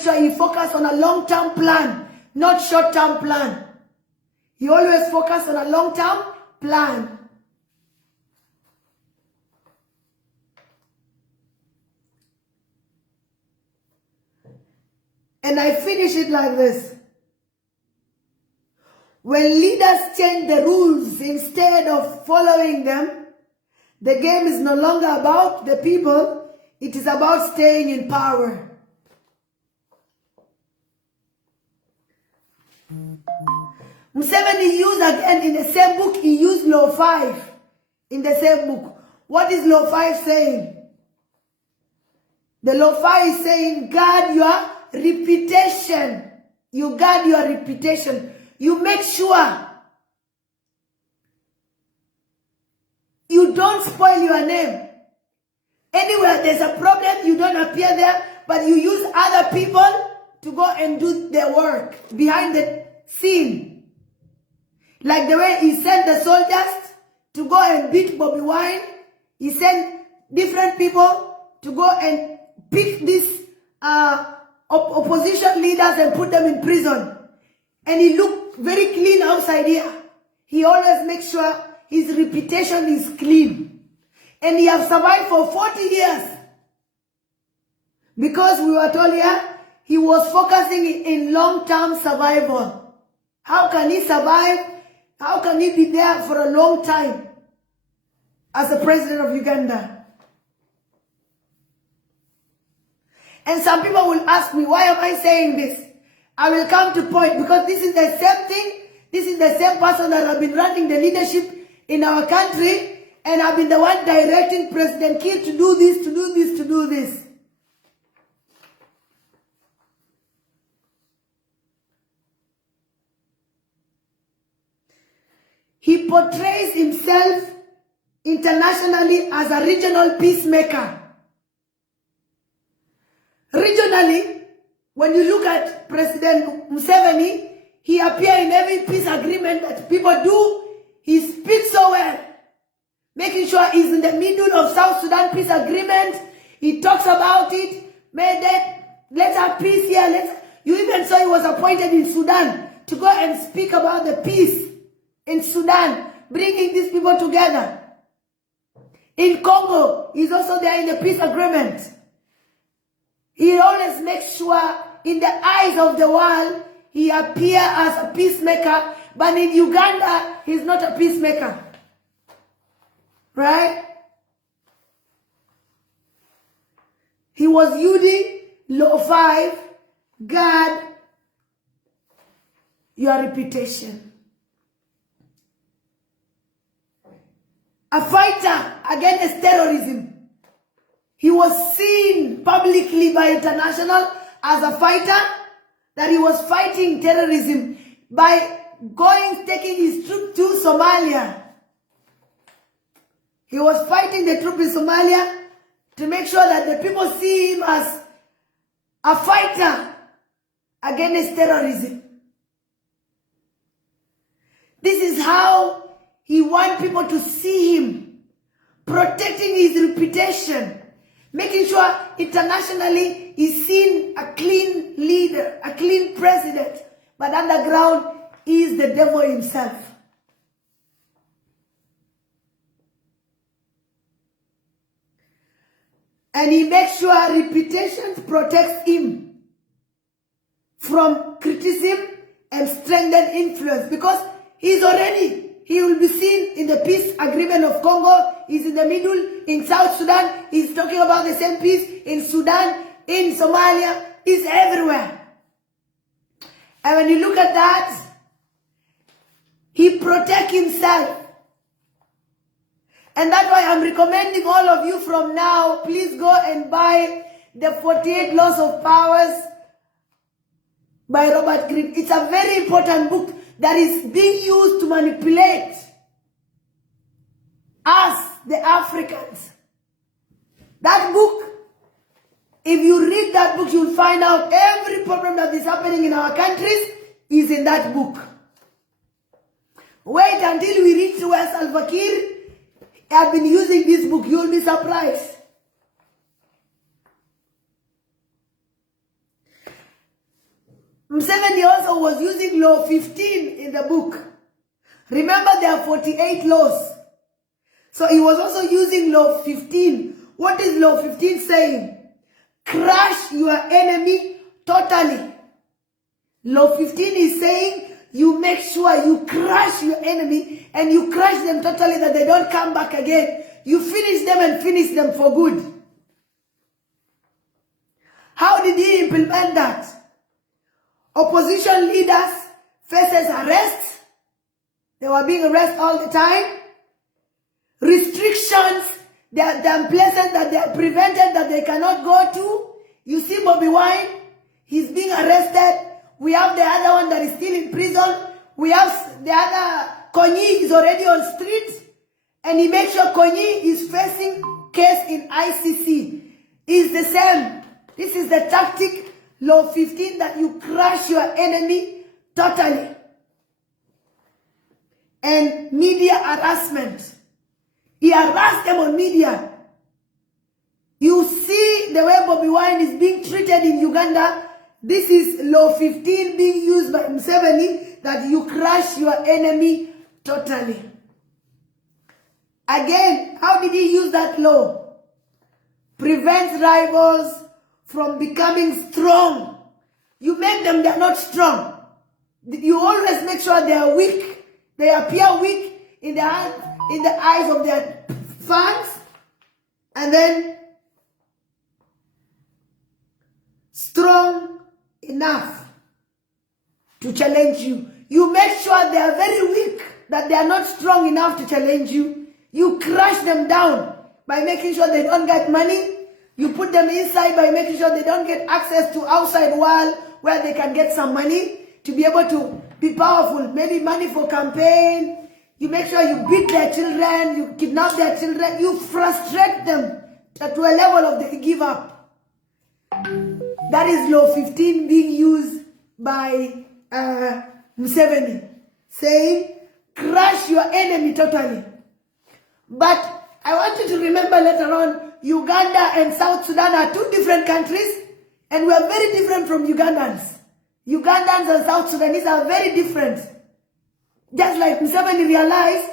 sure he focus on a long-term plan, not short-term plan. He always focus on a long-term plan. And I finish it like this. When leaders change the rules instead of following them, the game is no longer about the people, it is about staying in power. Museveni used again in the same book, he used law 5 in the same book. What is law 5 saying? The law 5 is saying, guard your reputation. You guard your reputation. You make sure you don't spoil your name. Anywhere there's a problem, you don't appear there, but you use other people to go and do their work behind the scene. Like the way he sent the soldiers to go and beat Bobby Wine. He sent different people to go and pick these opposition leaders and put them in prison. And he looked very clean outside here. He always makes sure his reputation is clean. And he has survived for 40 years. Because we were told here, he was focusing in long-term survival. How can he survive? How can he be there for a long time as the president of Uganda? And some people will ask me, why am I saying this? I will come to point, because this is the same thing. This is the same person that has been running the leadership in our country, and I've been the one directing President Kiir to do this, to do this, to do this. He portrays himself internationally as a regional peacemaker. Regionally, when you look at President Museveni, he appears in every peace agreement that people do. He speaks so well, making sure he's in the middle of South Sudan peace agreement. He talks about it. Let's have peace here. You even saw he was appointed in Sudan to go and speak about the peace in Sudan, bringing these people together. In Congo, he's also there in the peace agreement. He always makes sure in the eyes of the world, he appears as a peacemaker, but in Uganda, he's not a peacemaker. Right? He was using law 5, guard your reputation. A fighter against terrorism. He was seen publicly by international as a fighter, that he was fighting terrorism by taking his troops to Somalia. He was fighting the troops in Somalia to make sure that the people see him as a fighter against terrorism. This is how he wants people to see him, protecting his reputation, making sure internationally he's seen a clean leader, a clean president, but underground he is the devil himself. And he makes sure reputation protects him from criticism and strengthened influence, because he will be seen in the peace agreement of Congo. He's in the middle. In South Sudan, he's talking about the same peace. In Sudan, in Somalia, he's everywhere. And when you look at that, he protects himself. And that's why I'm recommending all of you from now, please go and buy the 48 Laws of Powers by Robert Greene. It's a very important book that is being used to manipulate us, the Africans. That book, if you read that book, you'll find out every problem that is happening in our countries is in that book. Wait until we reach where Salva Kiir has been using this book. You'll be surprised. Museveni also was using law 15 in the book. Remember, there are 48 laws. So he was also using law 15. What is law 15 saying? Crush your enemy totally. Law 15 is saying you make sure you crush your enemy and you crush them totally that they don't come back again. You finish them and finish them for good. How did he implement that? Opposition leaders faces arrests. They were being arrested all the time. Restrictions, they are places that they are prevented that they cannot go to. You see Bobby Wine, he's being arrested. We have the other one that is still in prison. We have the other, Konyi is already on street. And he makes sure Konyi is facing case in ICC. It's the same. This is the tactic, law 15, that you crush your enemy totally. And media harassment. He harassed them on media. You see the way Bobby Wine is being treated in Uganda. This is law 15 being used by Museveni, that you crush your enemy totally. Again, how did he use that law? Prevents rivals from becoming strong. You make them, they're not strong. You always make sure they are weak. They appear weak in the eyes of their fans. And then strong enough to challenge you. You make sure they are very weak, that they are not strong enough to challenge you. You crush them down by making sure they don't get money. You put them inside by making sure they don't get access to outside world where they can get some money to be able to be powerful. Maybe money for campaign. You make sure you beat their children. You kidnap their children. You frustrate them to a level of they give up. That is law 15 being used by Museveni, saying, crush your enemy totally. But I want you to remember later on, Uganda and South Sudan are two different countries, and we are very different from Ugandans. Ugandans and South Sudanese are very different. Just like Museveni realized,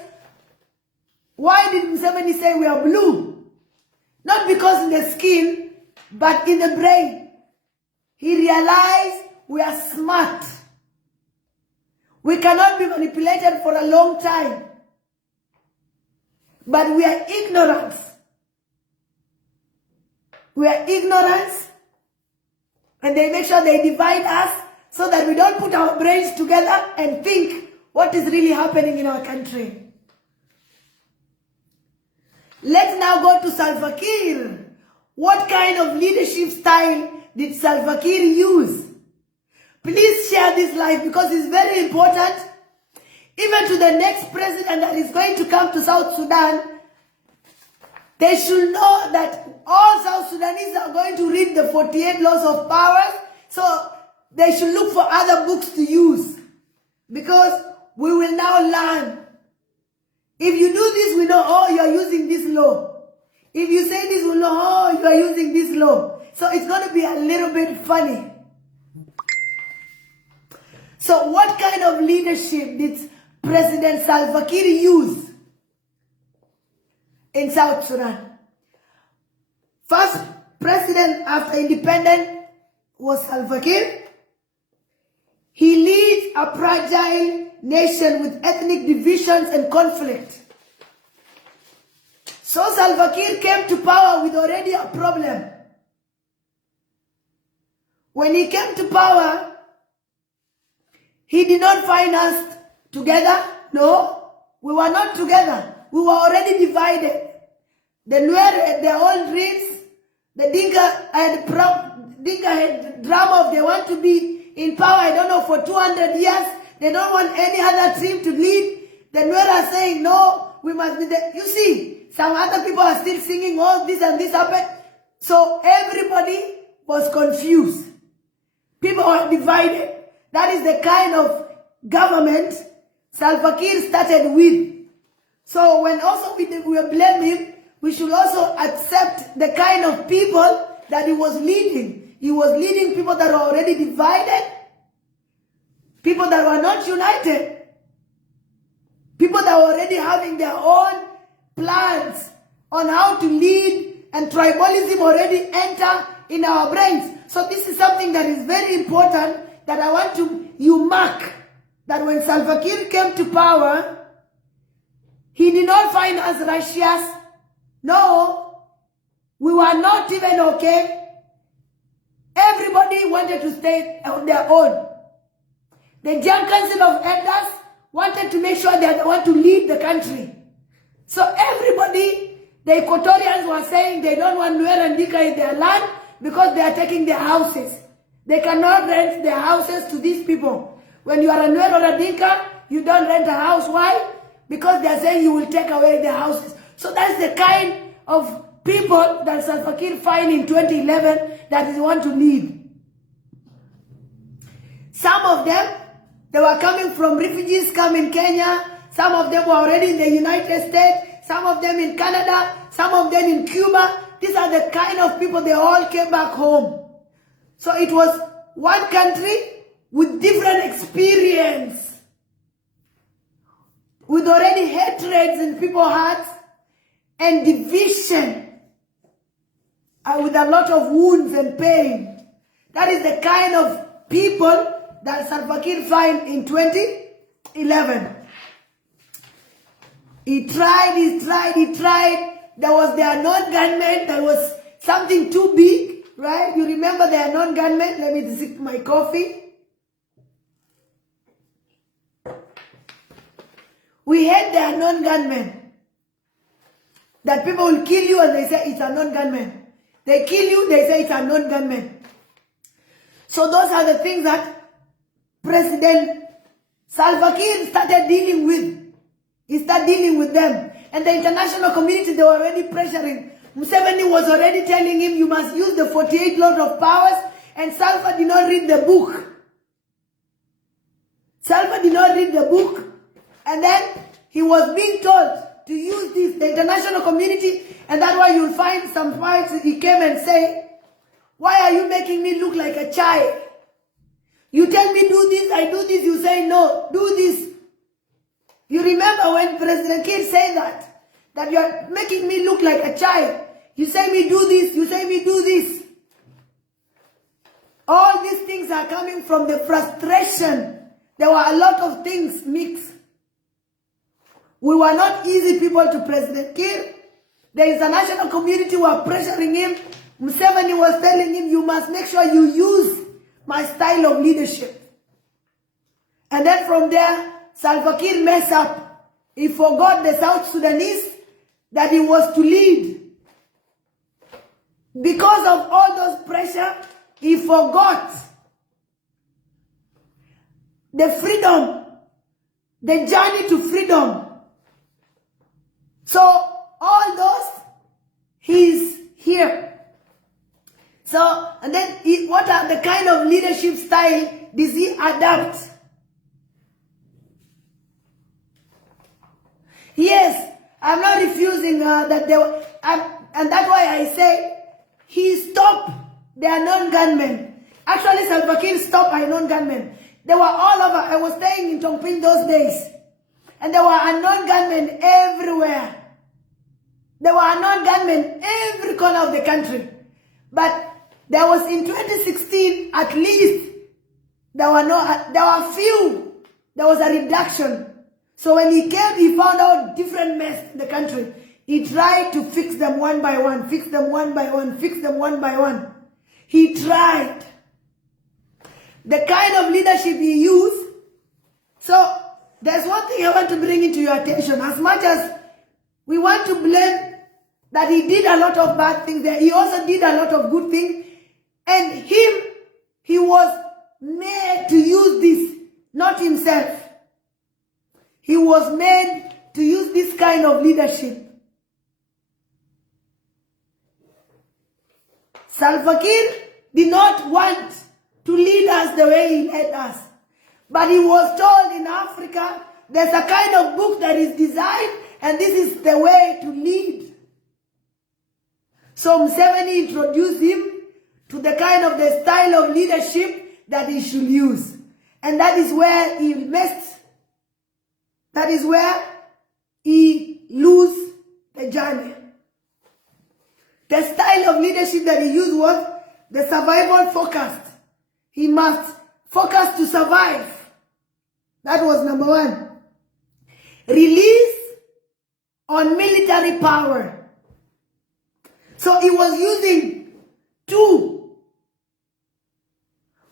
why did Museveni say we are blue? Not because in the skin, but in the brain. He realized we are smart. We cannot be manipulated for a long time. But we are ignorant. We are ignorant. And they make sure they divide us so that we don't put our brains together and think what is really happening in our country. Let's now go to Salva Kiir. What kind of leadership style did Salva Kiir use? Please share this live because it's very important. Even to the next president that is going to come to South Sudan, they should know that all South Sudanese are going to read the 48 laws of powers. So they should look for other books to use. Because we will now learn. If you do this, we know, oh, you are using this law. If you say this, we know, oh, you are using this law. So it's going to be a little bit funny. So what kind of leadership did President Salva Kiir use in South Sudan? First president after independence was Salva Kiir. He leads a fragile nation with ethnic divisions and conflict. So Salva Kiir came to power with already a problem. When he came to power, he did not find us together. No, we were not together. We were already divided. The Nuer had their own dreams. The Dinka had drama of they want to be in power, I don't know, for 200 years. They don't want any other team to lead. The Nuer are saying, no, we must be there. You see, some other people are still singing, oh, this and this happened. So everybody was confused. People were divided. That is the kind of government Salva Kiir started with. So when also we blame him, we should also accept the kind of people that he was leading. He was leading people that are already divided. People that were not united. People that were already having their own plans on how to lead, and tribalism already enter in our brains. So this is something that is very important that I want you mark, that when Salva Kiir came to power, he did not find us righteous. No, we were not even okay. Everybody wanted to stay on their own. The Young Council of Elders wanted to make sure that they want to lead the country. So everybody, the Equatorians were saying they don't want Nuer and Dinka in their land because they are taking their houses. They cannot rent their houses to these people. When you are a Nuer or a Dinka, you don't rent a house. Why? Because they are saying you will take away their houses. So that's the kind of people that Salva Kiir find in 2011 that he want to lead. Some of them, they were coming from refugees come in Kenya. Some of them were already in the United States. Some of them in Canada. Some of them in Cuba. These are the kind of people, they all came back home. So it was one country with different experience, with already hatreds in people's hearts and division, with a lot of wounds and pain. That is the kind of people that Salva Kiir find in 2011. He tried. There was the unknown gunman. There was something too big, right? You remember the unknown gunman? Let me sip my coffee. We had the unknown gunman. That people will kill you and they say it's a unknown gunman. They kill you, they say it's a unknown gunman. So those are the things that President Salva Kiir started dealing with. He started dealing with them. And the international community, they were already pressuring. Museveni was already telling him, you must use the 48 laws of powers. And Salva did not read the book. Salva did not read the book. And then he was being told to use this, the international community. And that's why you'll find some fights. He came and say, why are you making me look like a child? You tell me do this, I do this. You say no, do this. You remember when President Kiir said that you are making me look like a child. You say me do this, you say me do this. All these things are coming from the frustration. There were a lot of things mixed. We were not easy people to President Kiir. The international community were pressuring him. Museveni was telling him, you must make sure you use my style of leadership. And then from there, Salva Kiir messed up. He forgot the South Sudanese that he was to lead. Because of all those pressure, he forgot the freedom, the journey to freedom. So all those, he's here. So, and then what are the kind of leadership style does he adapt? Yes, I'm not refusing that they were, and that's why I say he stopped the unknown gunmen. Actually, Salva Kiir stopped unknown gunmen. They were all over. I was staying in Tongping those days, and there were unknown gunmen everywhere. There were unknown gunmen every corner of the country. But there was in 2016, at least, there were few. There was a reduction. So when he came, he found out different mess in the country. He tried to fix them one by one, fix them one by one, fix them one by one. He tried. The kind of leadership he used. So there's one thing I want to bring into your attention. As much as we want to blame that he did a lot of bad things there, he also did a lot of good things. And he was made to use this, not himself. He was made to use this kind of leadership. Salva Kiir did not want to lead us the way he led us. But he was told in Africa, there's a kind of book that is designed, and this is the way to lead. So Museveni introduced him to the kind of the style of leadership that he should use. And that is where he missed. That is where he lose the journey. The style of leadership that he used was the survival focused. He must focus to survive. That was number one. Release on military power. So he was using two.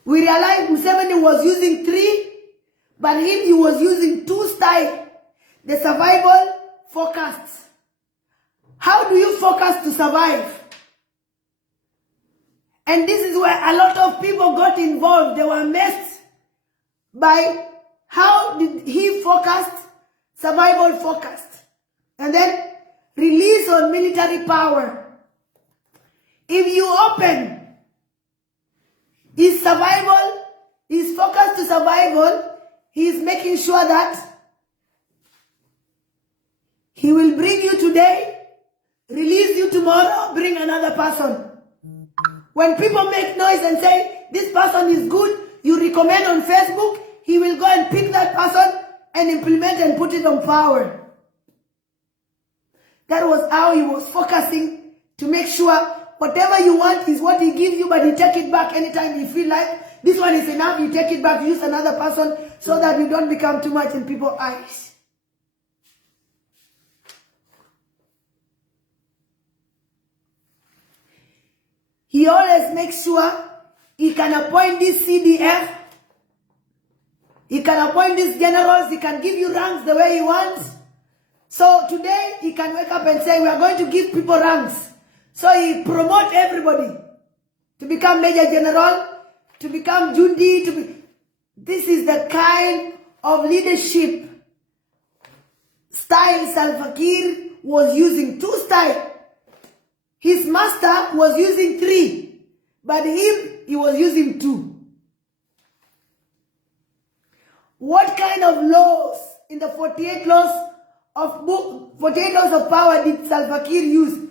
We realized Museveni was using three, but he was using two style. The survival focused. How do you focus to survive? And this is where a lot of people got involved. They were messed by how did he focused, survival focused. And then release on military power. If you open his survival, his focus to survival, he is making sure that he will bring you today, release you tomorrow, bring another person. When people make noise and say, this person is good, you recommend on Facebook, he will go and pick that person and implement and put it on power. That was how he was focusing to make sure whatever you want is what he gives you, but you take it back anytime you feel like this one is enough, you take it back, use another person so that you don't become too much in people's eyes. He always makes sure he can appoint this CDF, he can appoint these generals, he can give you ranks the way he wants. So today he can wake up and say, we are going to give people ranks. So he promotes everybody to become Major General, to become Jundi, This is the kind of leadership style Salva Kiir was using. Two styles. His master was using three, but he was using two. What kind of laws in the 48 laws of power did Salva Kiir use?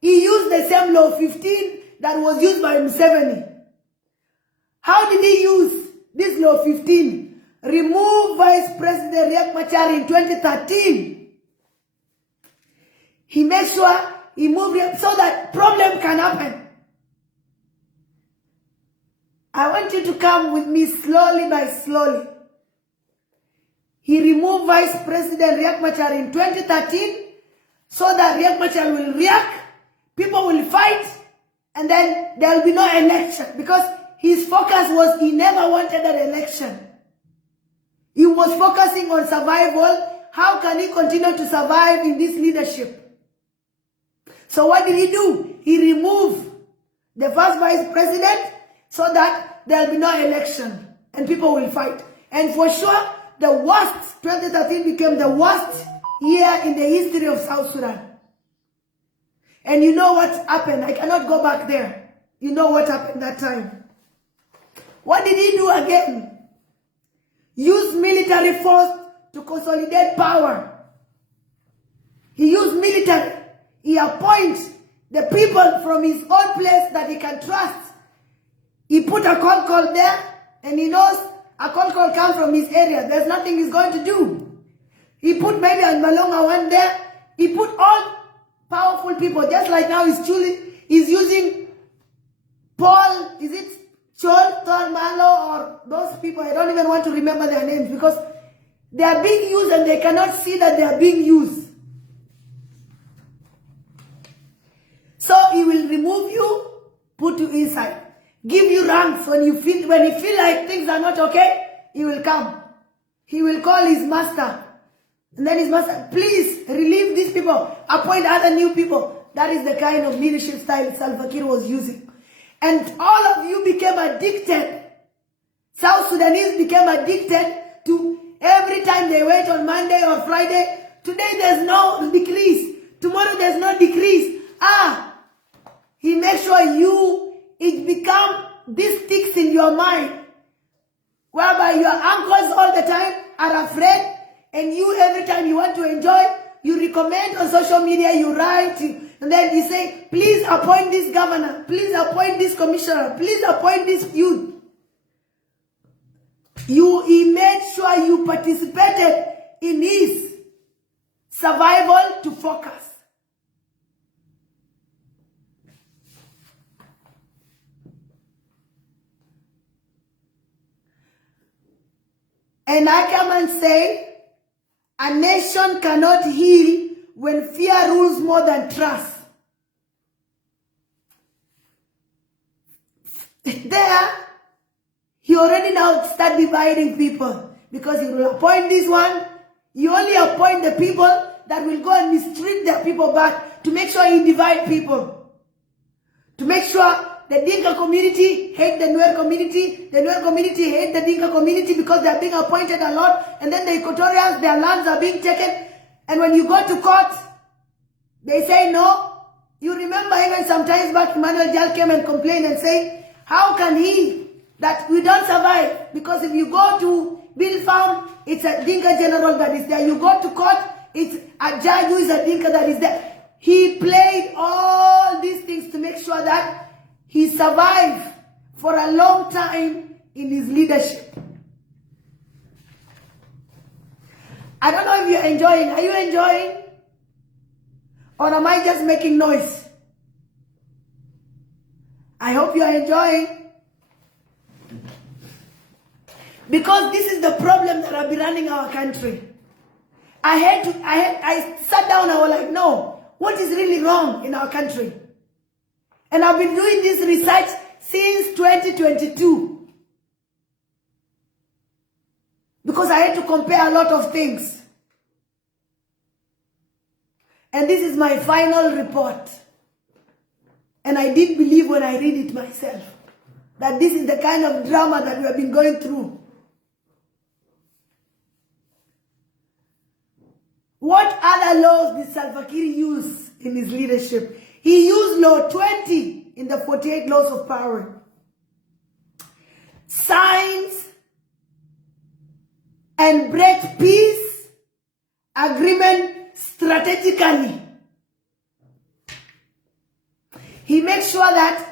He used the same law 15 that was used by Museveni. How did he use this law 15? Remove Vice President Riek Machar in 2013. He made sure he moved him so that problem can happen. I want you to come with me slowly by slowly. He removed Vice President Riek Machar in 2013 so that Riek Machar will react, people will fight, and then there will be no election. Because his focus was he never wanted an election. He was focusing on survival. How can he continue to survive in this leadership? So what did he do? He removed the first vice president so that there will be no election and people will fight. And for sure, the worst, 2013 became the worst year in the history of South Sudan. And you know what happened? I cannot go back there. You know what happened that time. What did he do again? Use military force to consolidate power. He used military. He appoints the people from his own place that he can trust. He put a call there, and he knows a call comes from his area. There's nothing he's going to do. He put maybe a Malonga one there. He put all powerful people, just like now he's using Paul, is it Chol, Tol, Malo, or those people. I don't even want to remember their names because they are being used and they cannot see that they are being used. So he will remove you, put you inside, give you ranks when you feel like things are not okay. He will come. He will call his master, and then his master, please relieve these people, appoint other new people. That is the kind of leadership style Salva Kiir was using, and all of you became addicted. South Sudanese became addicted to every time they wait on Monday or Friday. Today there's no decrease. Tomorrow there's no decrease. He makes sure it become these sticks in your mind, whereby your uncles all the time are afraid, and you every time you want to enjoy, you recommend on social media, you write, and then you say, please appoint this governor, please appoint this commissioner, please appoint this youth. He made sure you participated in his survival to focus. And I come and say, a nation cannot heal when fear rules more than trust. There, he already now start dividing people, because he will appoint this one. He only appoint the people that will go and mistreat their people back, to make sure he divide people. To make sure the Dinka community hate the Nuer community hate the Dinka community, because they are being appointed a lot, and then the Equatorians, their lands are being taken. And when you go to court, they say no. You remember even sometimes back, Emmanuel Jal came and complained and say, how can he, that we don't survive? Because if you go to Bill Farm, it's a Dinka general that is there. You go to court, it's a judge who is a Dinka that is there. He played all these things to make sure that he survived for a long time in his leadership. I don't know if you're enjoying. Are you enjoying? Or am I just making noise? I hope you are enjoying. Because this is the problem that will be running our country. I sat down, I was like, no, what is really wrong in our country? And I've been doing this research since 2022. Because I had to compare a lot of things. And this is my final report. And I did believe when I read it myself, that this is the kind of drama that we have been going through. What other laws did Salva Kiir use in his leadership? He used Law 20 in the 48 Laws of Power. Signs and break peace agreement strategically. He makes sure that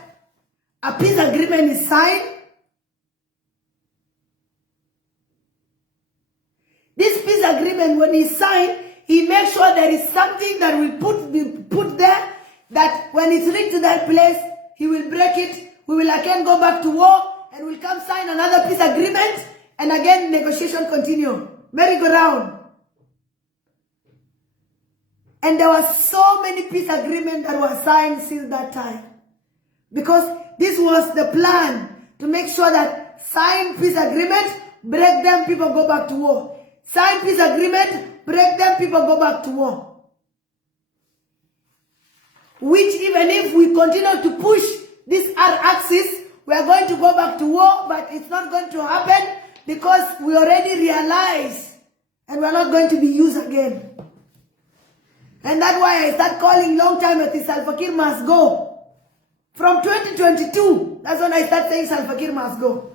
a peace agreement is signed. This peace agreement, when it's signed, he makes sure there is something that will be put there, that when it's reached to that place, he will break it. We will again go back to war, and we'll come sign another peace agreement, and again negotiation continue. Merry-go-round. And there were so many peace agreements that were signed since that time. Because this was the plan, to make sure that sign peace agreement, break them, people go back to war. Sign peace agreement, break them, people go back to war. Which, even if we continue to push this axis, we are going to go back to war, but it's not going to happen, because we already realize, and we're not going to be used again. And that's why I start calling long time that Salva Kiir must go. From 2022, that's when I start saying Salva Kiir must go.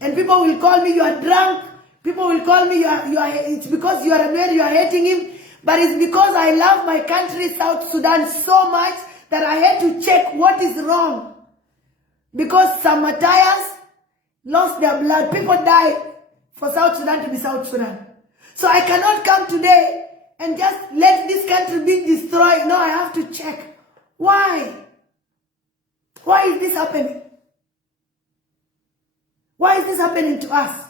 And people will call me, you are drunk. People will call me, it's because you are a man, you are hating him. But it's because I love my country, South Sudan, so much that I had to check what is wrong. Because some martyrs lost their blood. People died for South Sudan to be South Sudan. So I cannot come today and just let this country be destroyed. No, I have to check. Why? Why is this happening? Why is this happening to us?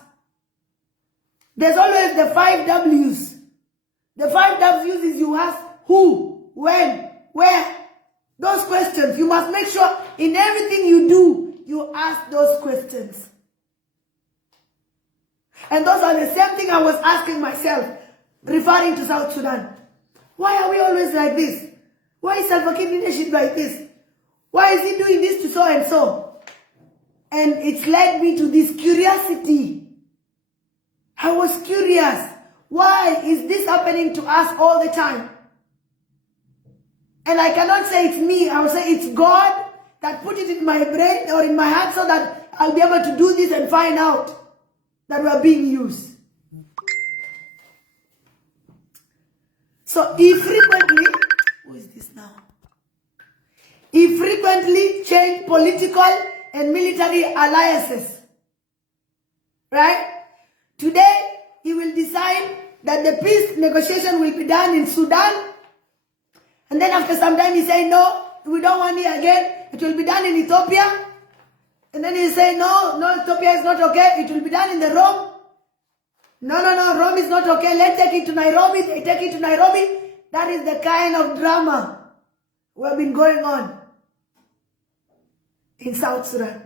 There's always the 5 W's. The 5 W's is you ask who, when, where. Those questions. You must make sure in everything you do, you ask those questions. And those are the same thing I was asking myself, referring to South Sudan. Why are we always like this? Why is Salva Kiir leadership like this? Why is he doing this to so and so? And it's led me to this curiosity. I was curious. Why is this happening to us all the time? And I cannot say it's me. I will say it's God that put it in my brain or in my heart so that I'll be able to do this and find out that we are being used. So he frequently, who is this now? He frequently changed political and military alliances. Right? that the peace negotiation will be done in Sudan. And then after some time he say, no, we don't want it again. It will be done in Ethiopia. And then he say, no, Ethiopia is not okay. It will be done in the Rome. No, Rome is not okay. Let's take it to Nairobi. They take it to Nairobi. That is the kind of drama we have been going on in South Sudan.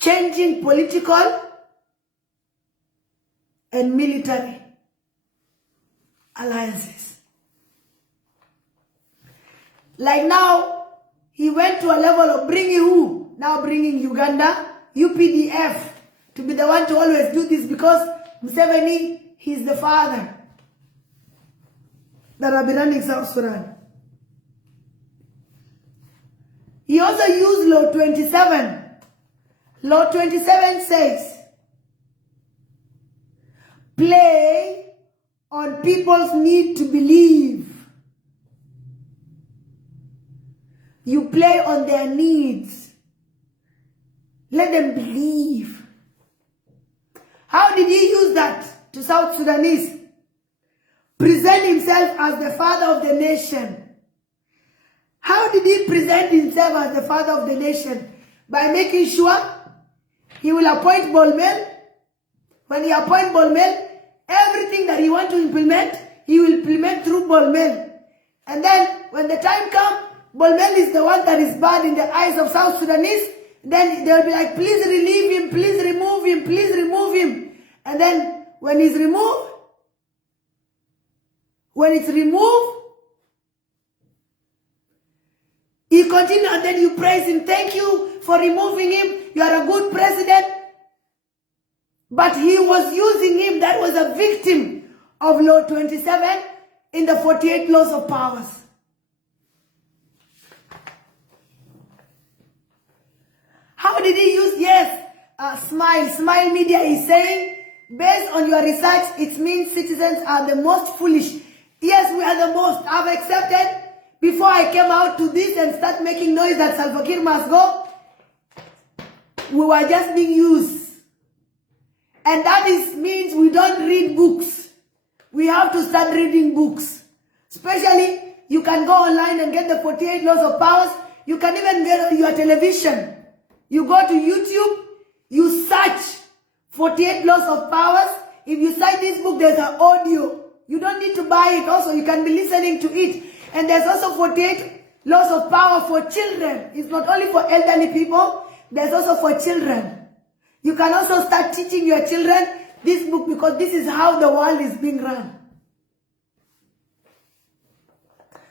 Changing political and military alliances. Like now, he went to a level of bringing who? Now bringing Uganda, UPDF, to be the one to always do this because Museveni, he's the father that will be running South Sudan. He also used Law 27. Law 27 says, play on people's need to believe. You play on their needs. Let them believe. How did he use that to South Sudanese? Present himself as the father of the nation. How did he present himself as the father of the nation? By making sure he will appoint Bolmel. When he appoints Bolmel, everything that he wants to implement, he will implement through Bolmel. And then when the time comes, Bolmel is the one that is bad in the eyes of South Sudanese. Then they'll be like, please relieve him, please remove him, please remove him. And then when he's removed, he continues and then you praise him. Thank you for removing him. You are a good president. But he was using him. That was a victim of Law 27 in the 48 laws of powers. How did he use? Yes, Smile. Smile Media is saying, based on your research, it means citizens are the most foolish. Yes, we are the most. I've accepted. Before I came out to this and start making noise that Salva Kiir must go, we were just being used. And that means we don't read books. We have to start reading books. Especially, you can go online and get the 48 laws of powers. You can even get on your television. You go to YouTube, you search 48 laws of powers. If you cite this book, there's an audio. You don't need to buy it also. You can be listening to it. And there's also 48 laws of power for children. It's not only for elderly people. There's also for children. You can also start teaching your children this book because this is how the world is being run.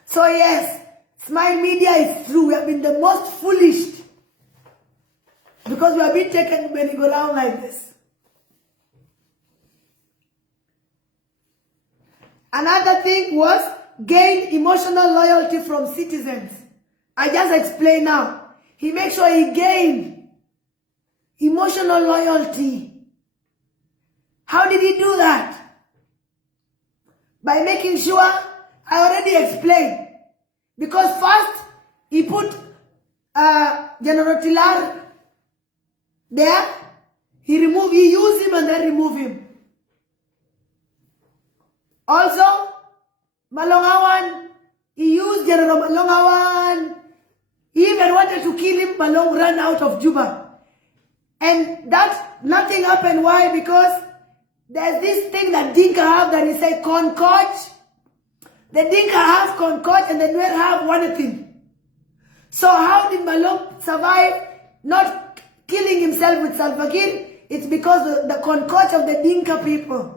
So yes, Smile Media is true. We have been the most foolish because we have been taken merry-go-round like this. Another thing was gain emotional loyalty from citizens. I just explained now. He makes sure he gained emotional loyalty. How did he do that? By making sure, I already explained. Because first, he put General Tilar there. He used him and then removed him. Also, Malongawan, he used General Malongawan. He even wanted to kill him. Malong ran out of Juba. And that, nothing happened. Why? Because there's this thing that Dinka have that he say concord. The Dinka have concord and the Nuer have one thing. So how did Malong survive not killing himself with Salva Kiir? It's because of the concord of the Dinka people.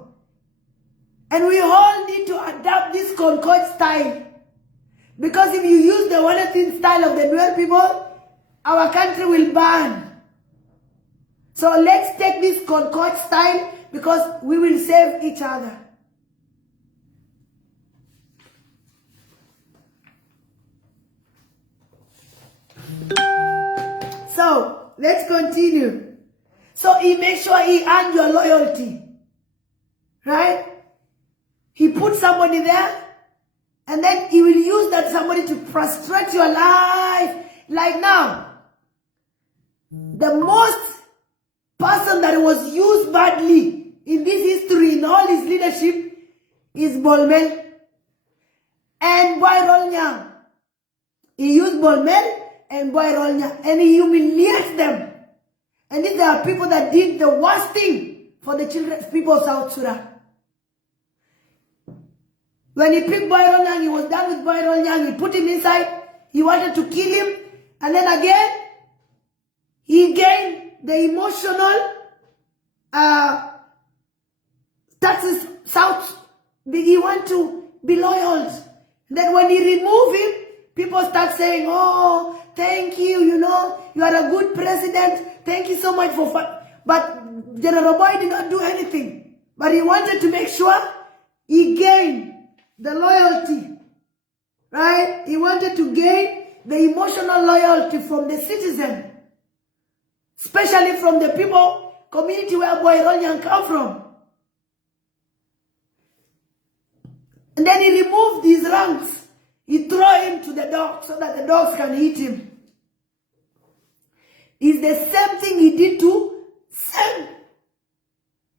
And we all need to adapt this Concord style. Because if you use the one-thing style of the Nuer people, our country will burn. So let's take this Concord style because we will save each other. So let's continue. So he makes sure he earns your loyalty. Right? He put somebody there, and then he will use that somebody to frustrate your life. Like now, the most person that was used badly in this history, in all his leadership, is Bolmel and Boy Rolnyang. He used Bolmel and Boy Rolnyang, and he humiliates them. And these are people that did the worst thing for the children, people of South Sudan. When he picked Boy Rolnyang, he was done with Boy Rolnyang. He put him inside. He wanted to kill him. And then again, he gained the emotional taxes South. He want to be loyal. Then when he removed him, people start saying, oh, thank you, you know, you are a good president. Thank you so much for fun. But General Boy did not do anything. But he wanted to make sure he gained the loyalty, right? He wanted to gain the emotional loyalty from the citizen, especially from the people, community where Boy Rolnyang come from. And then he removed his ranks. He threw him to the dogs so that the dogs can eat him. It's the same thing he did to Sam.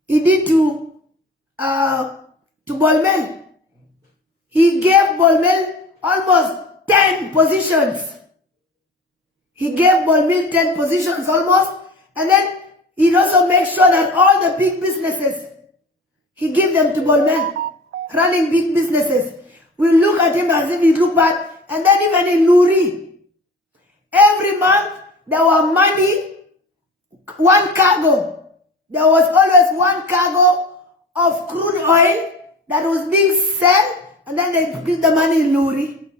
He did to Bolmel. He gave Bolmel almost 10 positions. He gave Bolmel 10 positions almost. And then he also made sure that all the big businesses, he gave them to Bolmel. Running big businesses. We look at him as if he looked bad. And then even in Luri, every month there was money, one cargo. There was always one cargo of crude oil that was being sold, and then they put the money in Luri.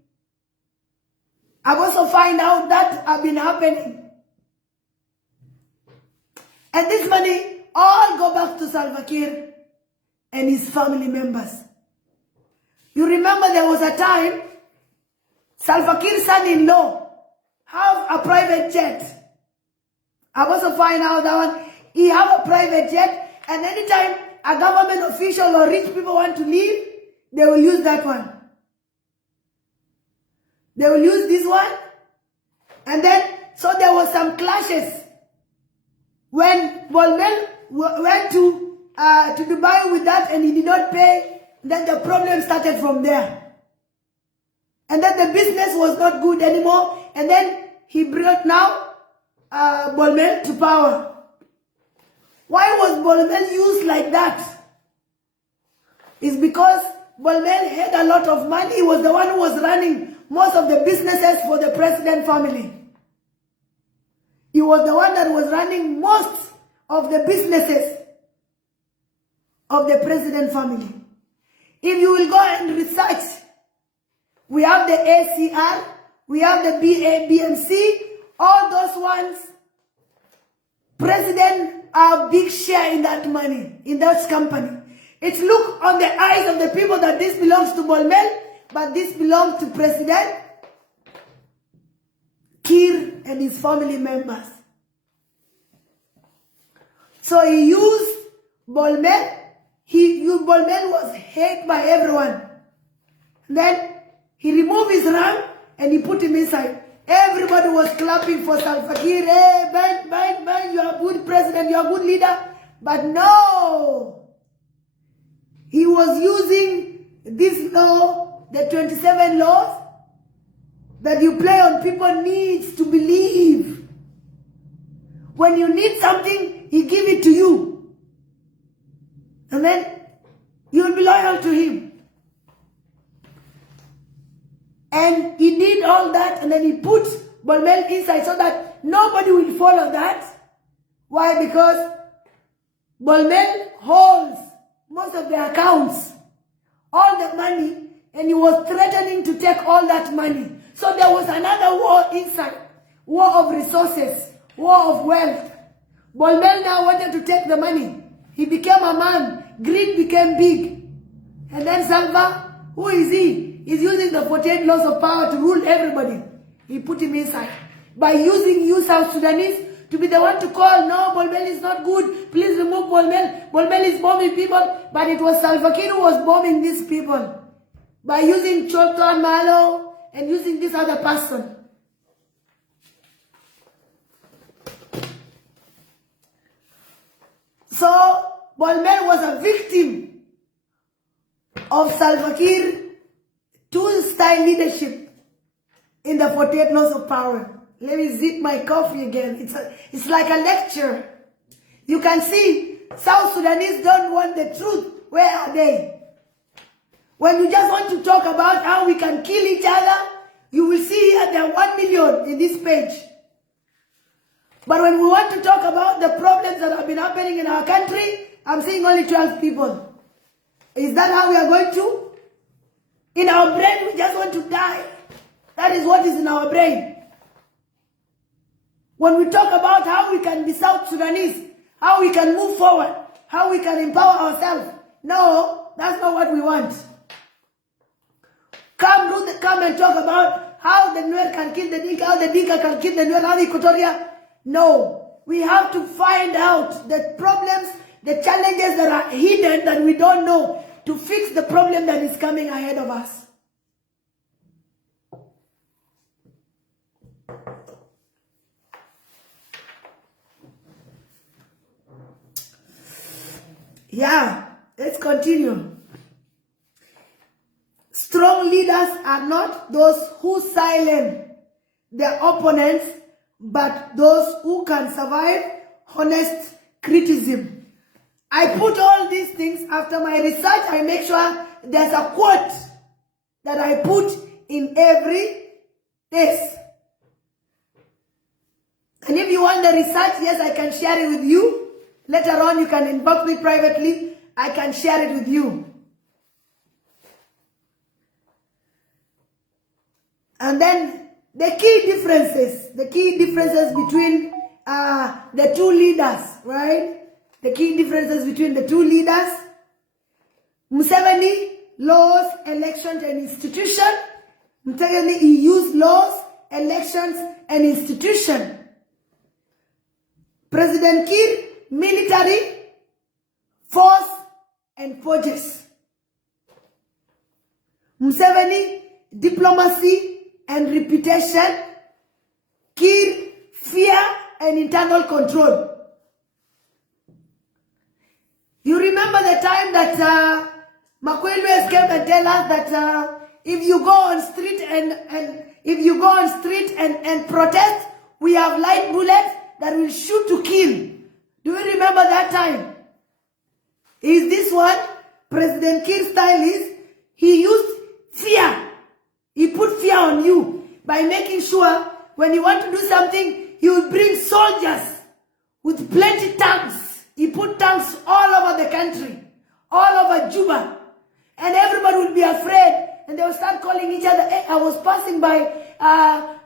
I've also find out that have been happening. And this money all go back to Salva Kiir and his family members. You remember there was a time Salva Kiir's son-in-law have a private jet. I've also find out that one. He have a private jet, and anytime a government official or rich people want to leave, they will use that one. They will use this one. And then, so there was some clashes. When Bolmel went to Dubai with that and he did not pay, then the problem started from there. And then the business was not good anymore. And then he brought now Bolmel to power. Why was Bolmel used like that? It's because Bolmel had a lot of money. He was the one who was running most of the businesses for the president family. He was the one that was running most of the businesses of the president family. If you will go and research, we have the ACR, we have the BMC, all those ones, president have big share in that money, in that company. It's look on the eyes of the people that this belongs to Bolmel, but this belongs to President Kiir and his family members. So he used Bolmel. Bolmel was hated by everyone. Then he removed his rank and he put him inside. Everybody was clapping for Salva Kiir. Hey, Ben, you are a good president, you are a good leader. But no, he was using this law, the 27 laws, that you play on people needs to believe. When you need something, he give it to you. And then you will be loyal to him. And he did all that, and then he put Bolmel inside so that nobody will follow that. Why? Because Bolmel holds most of the accounts, all the money, and he was threatening to take all that money. So there was another war inside, war of resources, war of wealth. Bolmel now wanted to take the money. He became a man. Greed became big. And then Salva, who is he? He's using the 48 laws of power to rule everybody. He put him inside. By using you South Sudanese to be the one to call, no, Bolmel is not good. Please remove Bolmel. Bolmel is bombing people. But it was Salva Kiir who was bombing these people. By using Cholton Malo and using this other person. So, Bolmel was a victim of Salva Kiir two-style leadership in the 48 laws of power. Let me zip my coffee again. It's like a lecture. You can see South Sudanese don't want the truth. Where are they? When you just want to talk about how we can kill each other, you will see here there are 1 million in this page. But when we want to talk about the problems that have been happening in our country, I'm seeing only 12 people. Is that how we are going to? In our brain, we just want to die. That is what is in our brain. When we talk about how we can be South Sudanese, how we can move forward, how we can empower ourselves, no, that's not what we want. Come and talk about how the Nuer can kill the Dinka, how the Dinka can kill the Nuer, how the Equatoria. No, we have to find out the problems, the challenges that are hidden that we don't know to fix the problem that is coming ahead of us. Yeah, let's continue. Strong leaders are not those who silence their opponents, but those who can survive honest criticism. I put all these things after my research. I make sure there's a quote that I put in every test. And if you want the research, yes, I can share it with you. Later on, you can inbox me privately. I can share it with you. And then the key differences between the two leaders, right? The key differences between the two leaders. Museveni, laws, elections, and institution. Museveni, he used laws, elections, and institution. President Kiir, military, force, and forces. Museveni, diplomacy and reputation. Kiir, fear and internal control. You remember the time that Makwelwe came and tell us that if you go on street and protest, we have light bullets that will shoot to kill. Do you remember that time? Is this what President Kiir's style is? He used fear. He put fear on you by making sure when you want to do something, he would bring soldiers with plenty tanks. He put tanks all over the country, all over Juba. And everybody would be afraid. And they would start calling each other. Hey, I was passing by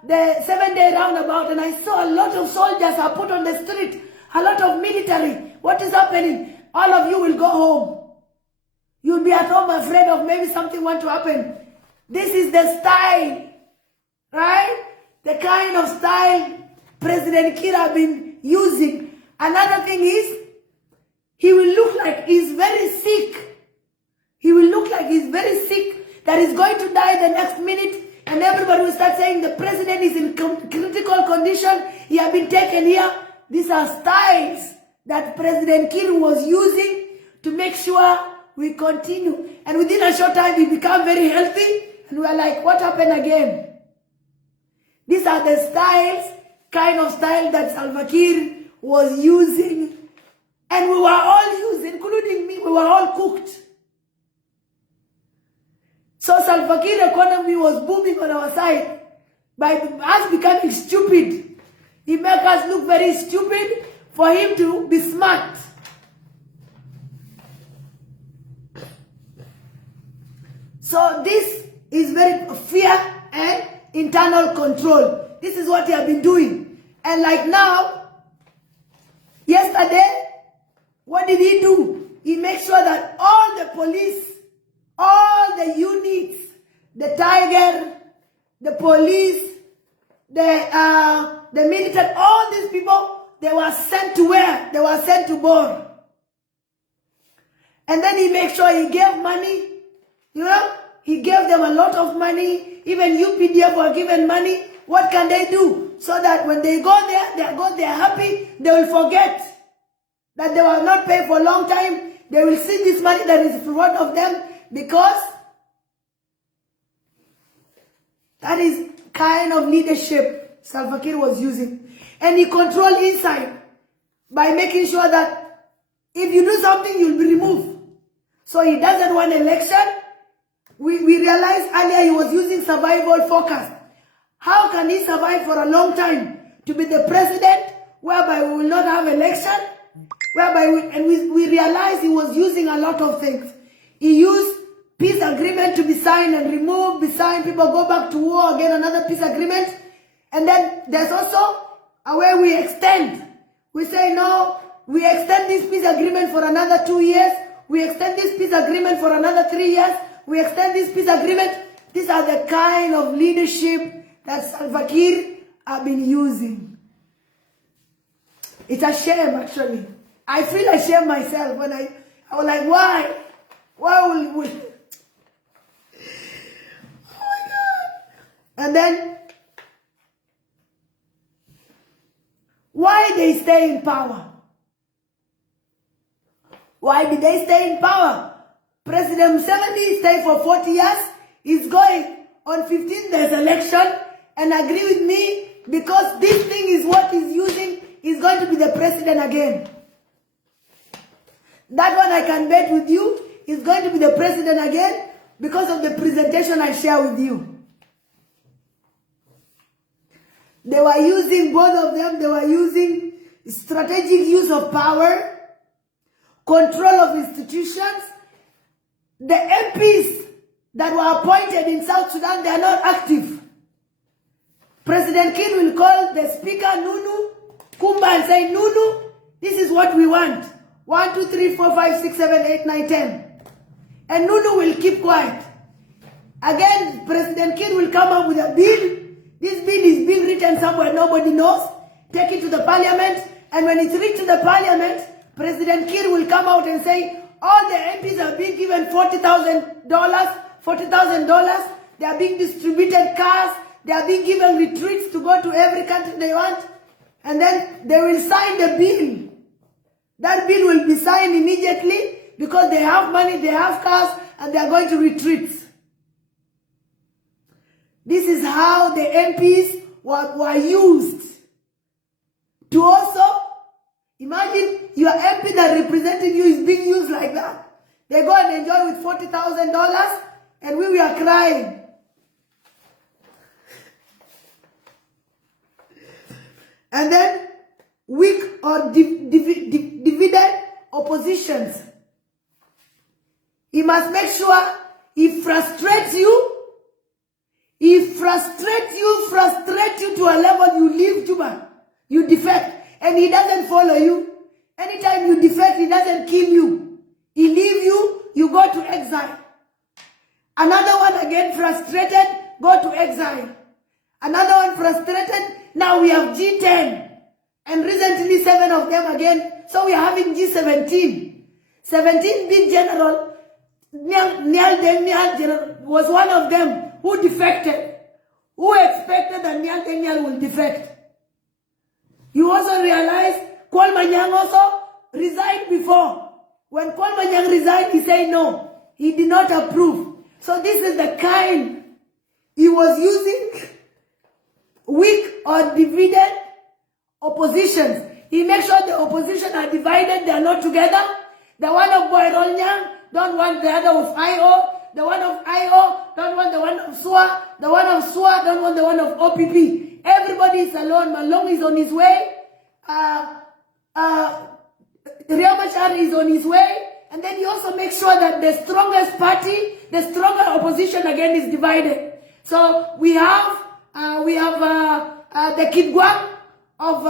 the 7-day roundabout and I saw a lot of soldiers are put on the street. A lot of military. What is happening? All of you will go home. You'll be at home afraid of maybe something want to happen. This is the style, right? The kind of style President Kiir has been using. Another thing is, he will look like he's very sick. He will look like he's very sick, that he's going to die the next minute, and everybody will start saying the president is in critical condition, he has been taken here. These are styles that President Kiir was using to make sure we continue. And within a short time, we become very healthy, and we're like, what happened again? These are the styles, kind of style that Salva Kiir was using. And we were all used, including me, we were all cooked. So Salva Kiir economy was booming on our side by us becoming stupid. He made us look very stupid for him to be smart. So this is very fear and internal control. This is what he has been doing. And like now, yesterday, what did he do? He made sure that all the police, all the units, the Tiger, the police, the military, all these people, they were sent to where? They were sent to Bor. And then he made sure he gave money, you know, he gave them a lot of money. Even UPDF were given money. What can they do? So that when they go there, they're happy, they will forget. that they will not pay for a long time. They will see this money that is in front of them because that is kind of leadership Salva Kiir was using. And he controlled inside by making sure that if you do something, you'll be removed. So he doesn't want election. We realized earlier he was using survival forecast. How can he survive for a long time to be the president whereby we will not have election? Whereby we realized he was using a lot of things. He used peace agreement to be signed and removed, be signed, people go back to war, again another peace agreement. And then there's also a way we extend. We say no, we extend this peace agreement for another 2 years. We extend this peace agreement for another 3 years. We extend this peace agreement. These are the kind of leadership that Salva Kiir have been using. It's a shame, actually. I feel ashamed myself when I was like, why? Why will we? Oh my God. And then, why they stay in power? Why did they stay in power? President Museveni stayed for 40 years. He's going on 15th, there's election. And agree with me, because this thing is what he's using, he's going to be the president again. That one I can bet with you, he's going to be the president again because of the presentation I share with you. They were using, both of them, they were using strategic use of power, control of institutions. The MPs that were appointed in South Sudan, they are not active. President Kiir will call the speaker, Nunu, Kumba, and say, Nunu, this is what we want. 1, 2, 3, 4, 5, 6, 7, 8, 9, 10. And Nunu will keep quiet. Again, President Kiir will come up with a bill. This bill is being written somewhere nobody knows. Take it to the parliament. And when it's reached to the parliament, President Kiir will come out and say, all the MPs are being given $40,000. $40,000. They are being distributed cars. They are being given retreats to go to every country they want. And then they will sign the bill. That bill will be signed immediately because they have money, they have cars, and they are going to retreats. This is how the MPs were used. To also, imagine your MP that represented you is being used like that. They go and enjoy with $40,000 and we were crying. And then weak or divided oppositions. He must make sure he frustrates you. He frustrates you to a level you leave Juba. You defect. And he doesn't follow you. Anytime you defect, he doesn't kill you. He leaves you, you go to exile. Another one again frustrated, go to exile. Another one frustrated, now we have G10. And recently 7 of them again. So we are having G17. 17 big general, Nyal Deng was one of them who defected. Who expected that Nyal Deng will defect? You also realize Kwal Manyang also resigned before. When Kwal Manyang resigned, he said no. He did not approve. So this is the kind he was using, weak or divided oppositions. He makes sure the opposition are divided, they are not together. The one of Boyrolnyang don't want the other of IO. The one of IO don't want the one of SUA. The one of SUA don't want the one of OPP. Everybody is alone. Malong is on his way. Riamachar is on his way. And then he also makes sure that the strongest party, the stronger opposition again is divided. So we have the Kidguam of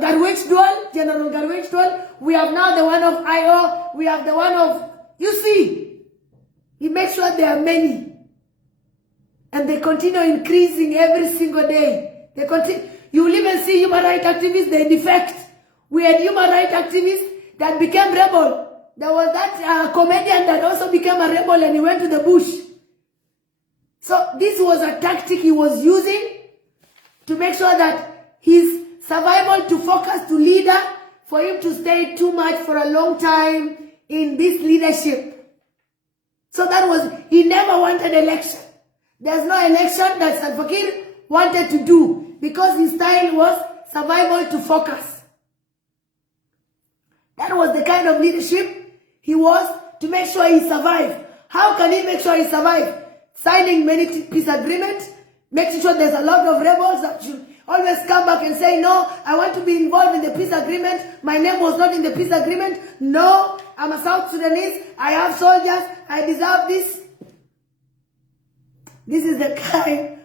Garwech Dual, General Garwech Dual. We have now the one of IO. We have the one of, you see, he makes sure there are many. And they continue increasing every single day. They continue. You will even see human rights activists, they defect. We had human rights activists that became rebel. There was that comedian that also became a rebel and he went to the bush. So this was a tactic he was using to make sure that his survival to focus to leader for him to stay too much for a long time in this leadership. So that was, he never wanted election. There's no election that Salva Kiir wanted to do because his style was survival to focus. That was the kind of leadership he was, to make sure he survived. How can he make sure he survived? Signing many peace agreements, making sure there's a lot of rebels that should always come back and say, no, I want to be involved in the peace agreement. My name was not in the peace agreement. No, I'm a South Sudanese. I have soldiers. I deserve this. This is the kind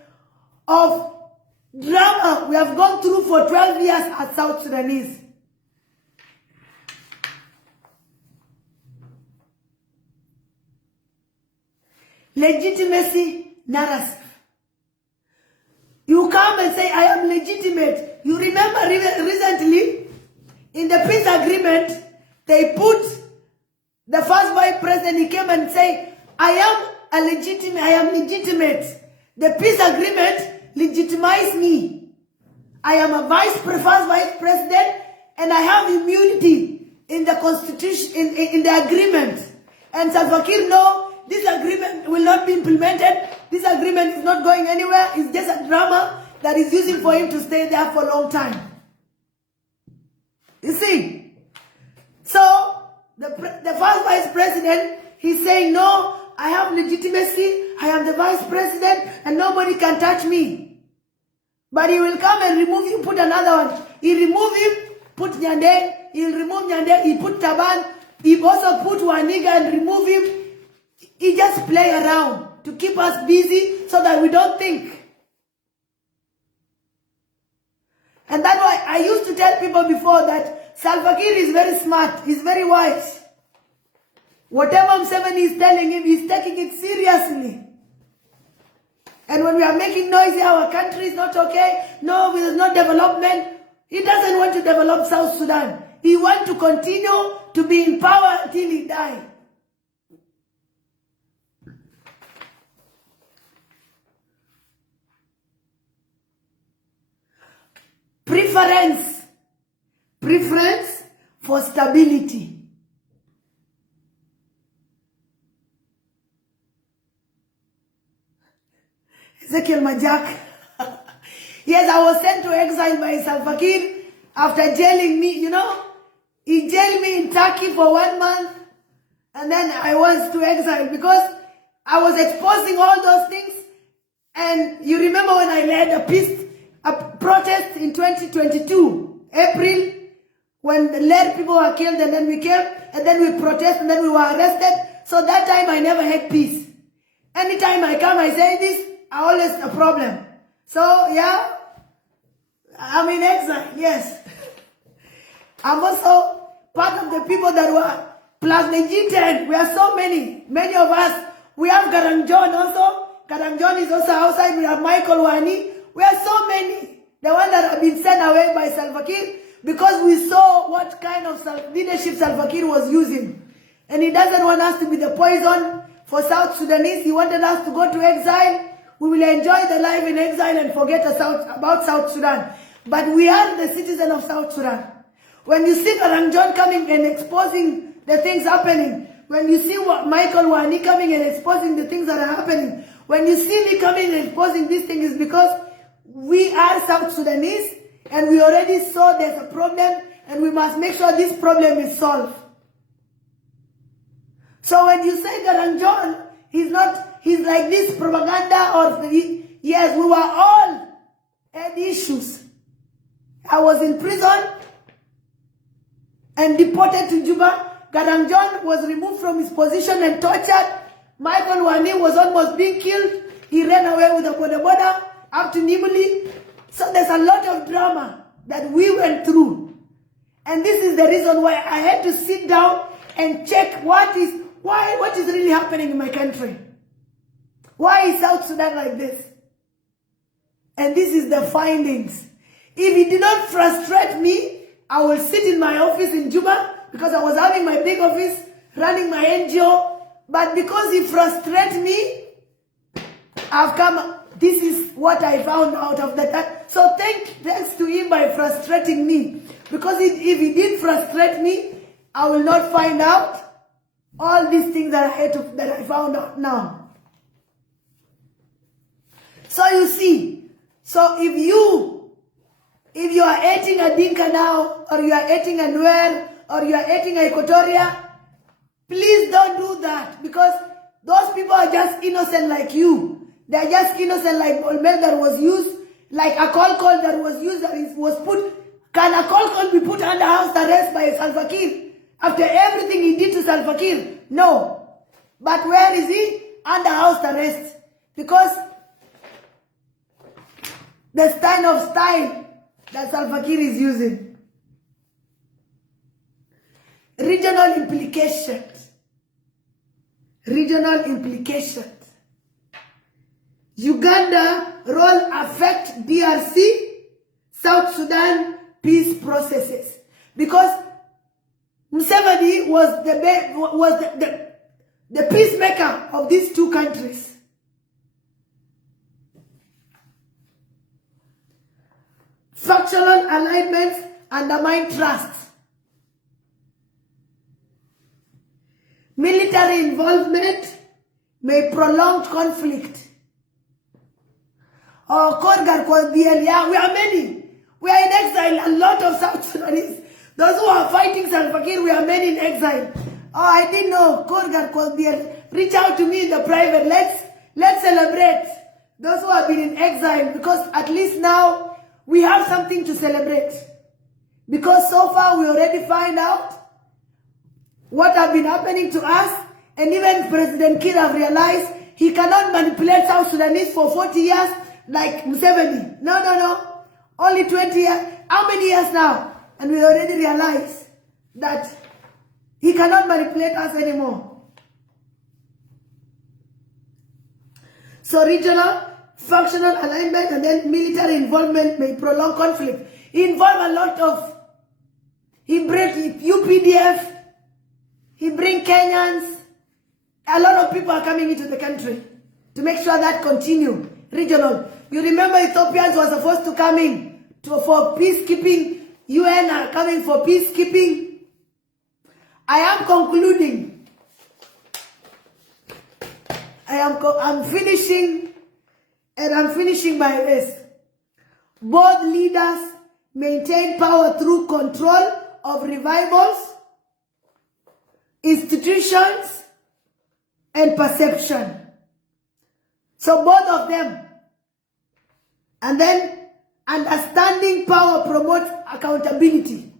of drama we have gone through for 12 years as South Sudanese. Legitimacy narrative. You come and say, I am legitimate. You remember recently, in the peace agreement, they put the first vice president, he came and say, I am legitimate. The peace agreement legitimizes me. I am a first vice president, and I have immunity in the constitution, in the agreement. And Salva Kiir, no, this agreement will not be implemented. This agreement is not going anywhere. It's just a drama that is using for him to stay there for a long time. You see? So, the first vice president, he's saying, no, I have legitimacy. I am the vice president and nobody can touch me. But he will come and remove you, put another one. He remove him, put Nyande. He'll remove Nyande, he put Taban. He also put Waniga and remove him. He just play around to keep us busy so that we don't think. And that's why I used to tell people before that Salva Kiir is very smart. He's very wise. Whatever Museveni is telling him, he's taking it seriously. And when we are making noise, our country is not okay. No, there's no development. He doesn't want to develop South Sudan. He wants to continue to be in power until he dies. Preference for stability. Ezekiel Majak. Yes, I was sent to exile by Salva Kiir after jailing me, you know. He jailed me in Turkey for 1 month. And then I was to exile because I was exposing all those things. And you remember when I led a protest in 2022, April, when the led people were killed and then we came, and then we protested and then we were arrested. So that time I never had peace. Anytime I come, I say this, I always a problem. So yeah, I'm in exile, yes. I'm also part of the people that were, plus the G10, we are so many of us. We have Garang John also. Garang John is also outside. We have Michael Wani. We are so many. The ones that have been sent away by Salva Kiir because we saw what kind of leadership Salva Kiir was using. And he doesn't want us to be the poison for South Sudanese. He wanted us to go to exile. We will enjoy the life in exile and forget about South Sudan. But we are the citizens of South Sudan. When you see Garang John coming and exposing the things happening, when you see Michael Wani coming and exposing the things that are happening, when you see me coming and exposing these things, is because we are South Sudanese and we already saw there's a problem and we must make sure this problem is solved. So when you say Garang John, he's like this propaganda or, yes, we were all had issues. I was in prison and deported to Juba. Garang John was removed from his position and tortured. Michael Wani was almost being killed. He ran away with the border up to Nimuli. So there's a lot of drama that we went through. And this is the reason why I had to sit down and check what is really happening in my country. Why is South Sudan like this? And this is the findings. If it did not frustrate me, I will sit in my office in Juba because I was having my big office, running my NGO. But because he frustrates me, I've come, this is what I found out of that. So thanks to him by frustrating me. Because if he didn't frustrate me, I will not find out all these things that I found out now. So you see, so if you are hating a Dinka now, or you are hating a Nuer, or you are hating a Equatoria, please don't do that, because those people are just innocent like you. They are just innocent like Bolmel that was used, like a call that was used, that was put. Can a call be put under house arrest by Salva Kiir after everything he did to Salva Kiir? No. But where is he? Under house arrest. Because the style that Salva Kiir is using. Regional implications. Regional implications. Uganda role affect DRC, South Sudan peace processes. Because Museveni was the peacemaker of these two countries. Factional alignments undermine trust. Military involvement may prolong conflict. Oh, Korgar Kwadiel, yeah, we are many. We are in exile, a lot of South Sudanese. Those who are fighting Salva Kiir, we are many in exile. Oh, I didn't know. Korgar Kwadiel, reach out to me in the private. Let's celebrate those who have been in exile, because at least now we have something to celebrate. Because so far we already find out what have been happening to us, and even President Kiir have realized he cannot manipulate South Sudanese for 40 years like Museveni. No. Only 20 years. How many years now? And we already realize that he cannot manipulate us anymore. So regional, functional alignment, and then military involvement may prolong conflict. He involved a lot of, he break UPDF, he bring Kenyans. A lot of people are coming into the country to make sure that continue. Regional. You remember Ethiopians were supposed to come in for peacekeeping. UN are coming for peacekeeping. I am concluding. I'm finishing, and I'm finishing my race. Both leaders maintain power through control of revivals, institutions, and perception. So both of them. And then understanding power promotes accountability.